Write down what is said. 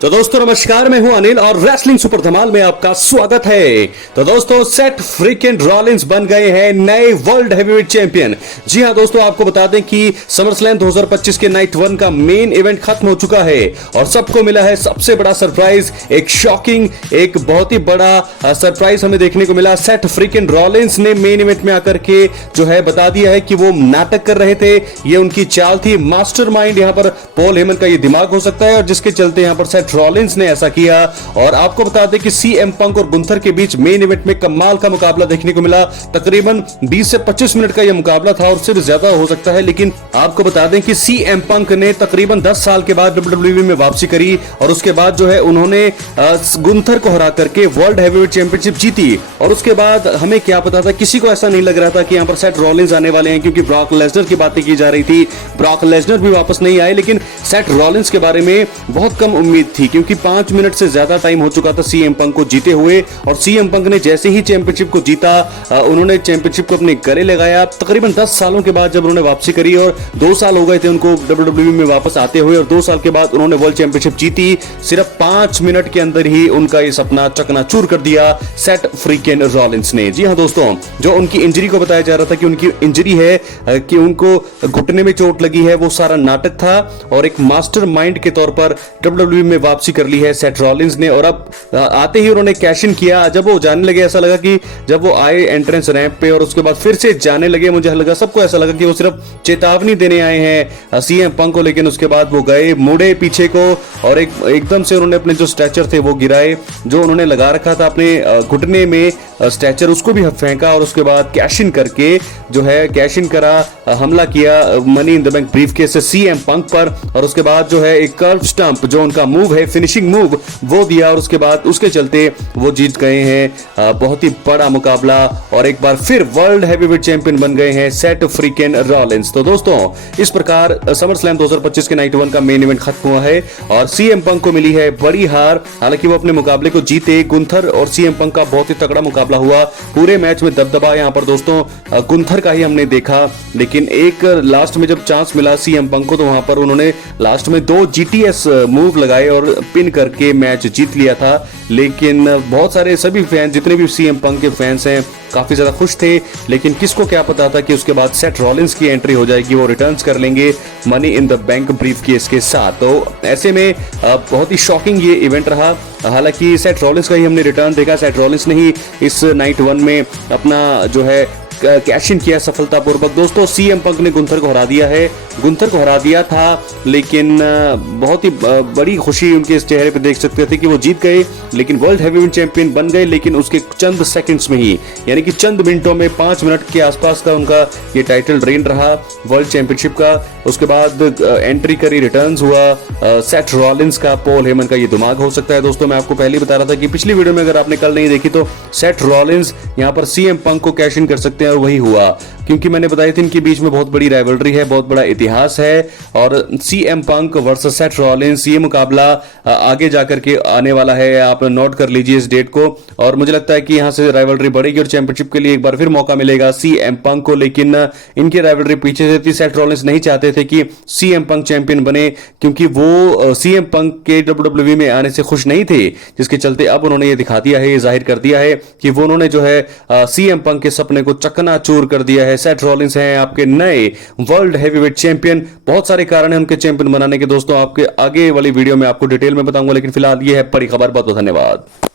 तो दोस्तों नमस्कार, मैं हूं अनिल और रेसलिंग सुपर धमाल में आपका स्वागत है। तो दोस्तों सेथ फ्रीकिन रॉलिंस बन गए हैं नए वर्ल्ड हैवीवेट चैंपियन। जी हां दोस्तों, आपको बता दें कि समरस्लैम 2025 के नाइट 1 का मेन इवेंट खत्म हो चुका है और सबको मिला है सबसे बड़ा सरप्राइज, एक शॉकिंग, एक बहुत ही बड़ा सरप्राइज हमें देखने को मिला। सेथ फ्रीकिन रॉलिंस ने मेन इवेंट में आकर के जो है बता दिया है कि वो नाटक कर रहे थे, ये उनकी चाल थी। मास्टरमाइंड यहां पर पॉल हेमन का ये दिमाग हो सकता है और जिसके चलते यहां पर सेथ रॉलिंस ने ऐसा किया। और आपको बता दें कि सीएम पंक और गुंथर के बीच मेन इवेंट में कमाल का मुकाबला देखने को मिला। तकरीबन 20 से 25 मिनट का यह मुकाबला था और उससे ज्यादा हो सकता है, लेकिन आपको बता दें कि सीएम पंक ने तकरीबन 10 साल के बाद डब्ल्यूडब्ल्यूई में वापसी करी और उसके बाद जो है उन्होंने गुंथर को हरा करके वर्ल्ड हैवीवेट चैंपियनशिप जीती। और उसके बाद हमें क्या पता था, किसी को ऐसा नहीं लग रहा था कि यहां पर सेथ रॉलिंस आने वाले हैं, क्योंकि ब्रॉक लेसनर की बातें की जा रही थी। ब्रॉक लेसनर भी वापस नहीं आए, लेकिन सेथ रॉलिंस के बारे में बहुत कम उम्मीद थी, क्योंकि 5 मिनट से ज्यादा टाइम हो चुका था सीएम पंक को जीते हुए। और सीएम पंक ने जैसे ही चैंपियनशिप को जीता, उन्होंने चैंपियनशिप को अपने गले लगाया। तकरीबन 10 सालों के बाद जब उन्होंने वापसी करी और 2 साल हो गए थे उनको डब्ल्यूडब्ल्यूई में वापस आते हुए, और 2 साल के बाद उन्होंने वर्ल्ड चैंपियनशिप जीती। सिर्फ 5 मिनट के अंदर ही उनका ये सपना चकनाचूर कर दिया सेथ फ्रीकिन रॉलिंस ने। जी हां दोस्तों, जो उनकी इंजरी को बताया जा रहा था कि उनकी इंजरी है कि उनको घुटने में चोट लगी है, वो सारा नाटक था और एक मास्टरमाइंड के तौर पर डब्ल्यूडब्ल्यूई में वापसी कर ली है सेथ रॉलिंस ने। और अब आते ही उन्होंने कैश इन किया। जब वो जाने लगे, ऐसा लगा कि जब वो आए एंट्रेंस रैंप पे और उसके बाद फिर से जाने लगे, मुझे लगा, सबको ऐसा लगा कि वो सिर्फ चेतावनी देने आए हैं सीएम पंक को, लेकिन उसके बाद वो गए, मुड़े पीछे को और एकदम से उन्होंने अपने जो स्ट्रेचर थे वो गिराए, जो उन्होंने लगा रखा था अपने घुटने में स्ट्रेचर, उसको भी फेंका और उसके बाद कैश इन करके जो है कैश इन करा, हमला किया money in the bank briefcase से सीएम पंक पर। और उसके बाद जो है एक कर्व स्टंप, जो उनका मूव है, फिनिशिंग मूव, वो दिया और उसके बाद उसके चलते वो जीत गए हैं बहुत ही बड़ा मुकाबला और एक बार फिर वर्ल्ड हैवीवेट चैंपियन बन गए हैं सेथ फ्रीकिन रॉलिंस। तो दोस्तों इस प्रकार समरस्लैम 2025 के नाइट 1 का मेन इवेंट खत्म हुआ है और सीएम पंक को मिली है बड़ी हार। हालांकि वो अपने मुकाबले को जीते। गुंथर और सीएम पंक का बहुत ही तगड़ा मुकाबला हुआ। पूरे मैच में दबदबा यहां पर दोस्तों गुंथर का ही हमने देखा, लेकिन एक लास्ट में जब चांस मिला सीएम पंक को, तो वहां पर उन्होंने लास्ट में 2 जीटीएस मूव लगाए और पिन करके मैच जीत लिया था। लेकिन बहुत सारे सभी फैन, जितने भी सीएम पंक के फैंस हैं, काफी ज्यादा खुश थे, लेकिन किसको क्या पता था कि उसके बाद सेथ रॉलिंस की एंट्री हो जाएगी, वो रिटर्न्स कर लेंगे money in the bank briefcase के साथ। तो ऐसे में बहुत ही शॉकिंग ये इवेंट रहा। हालांकि सेथ रॉलिंस का ही हमने रिटर्न देखा। सेथ रॉलिंस ने ही इस नाइट 1 में अपना जो है कैश इन किया सफलतापूर्वक। दोस्तों सीएम पंक ने गुंथर को हरा दिया है, गुंथर को हरा दिया था, लेकिन बहुत ही बड़ी खुशी उनके इस चेहरे पे देख सकते थे कि वो जीत गए, लेकिन वर्ल्ड हैवीवेट चैंपियन बन गए, लेकिन उसके चंद सेकंड्स में ही, यानी कि चंद मिनटों में, 5 मिनट के आसपास का उनका ये टाइटल रेन रहा वर्ल्ड चैंपियनशिप का। उसके बाद एंट्री करी, रिटर्न्स हुआ सेथ रॉलिंस का, पॉल हेमन का ये दिमाग हो सकता है। दोस्तों मैं आपको पहले ही बता रहा था कि पिछली वीडियो में, अगर आपने कल नहीं देखी तो, सेथ रॉलिंस यहाँ पर सीएम पंक को कैश इन कर सकते हैं और वही हुआ, क्योंकि मैंने बताया था इनके बीच में बहुत बड़ी राइवलरी है, बहुत बड़ा इतिहास है। और CM Punk versus Seth Rollins, ये मुकाबला आगे जाकर के आने वाला है, आप नोट कर लीजिए इस डेट को। और मुझे लगता है कि यहां से राइवलरी बढ़ेगी और चैंपियनशिप के लिए एक बार फिर मौका मिलेगा सीएम पंक को। लेकिन इनकी राइवलरी पीछे से थी, सेथ रॉलिंस नहीं चाहते थे कि सीएम पंक चैंपियन बने, क्योंकि वो सीएम पंक के डब्ल्यूडब्ल्यूई में आने से खुश नहीं थे, जिसके चलते अब उन्होंने ये दिखा दिया है, ये जाहिर कर दिया है कि वो उन्होंने जो है सीएम पंक के सपने को चकनाचूर कर दिया है। सेथ रॉलिंस हैं आपके नए वर्ल्ड हैवीवेट चैंपियन। बहुत सारे कारण हैं उनके चैंपियन बनाने के, दोस्तों आपके आगे वाली वीडियो में आपको डिटेल में बताऊंगा, लेकिन फिलहाल ये है बड़ी खबर। बहुत बहुत धन्यवाद।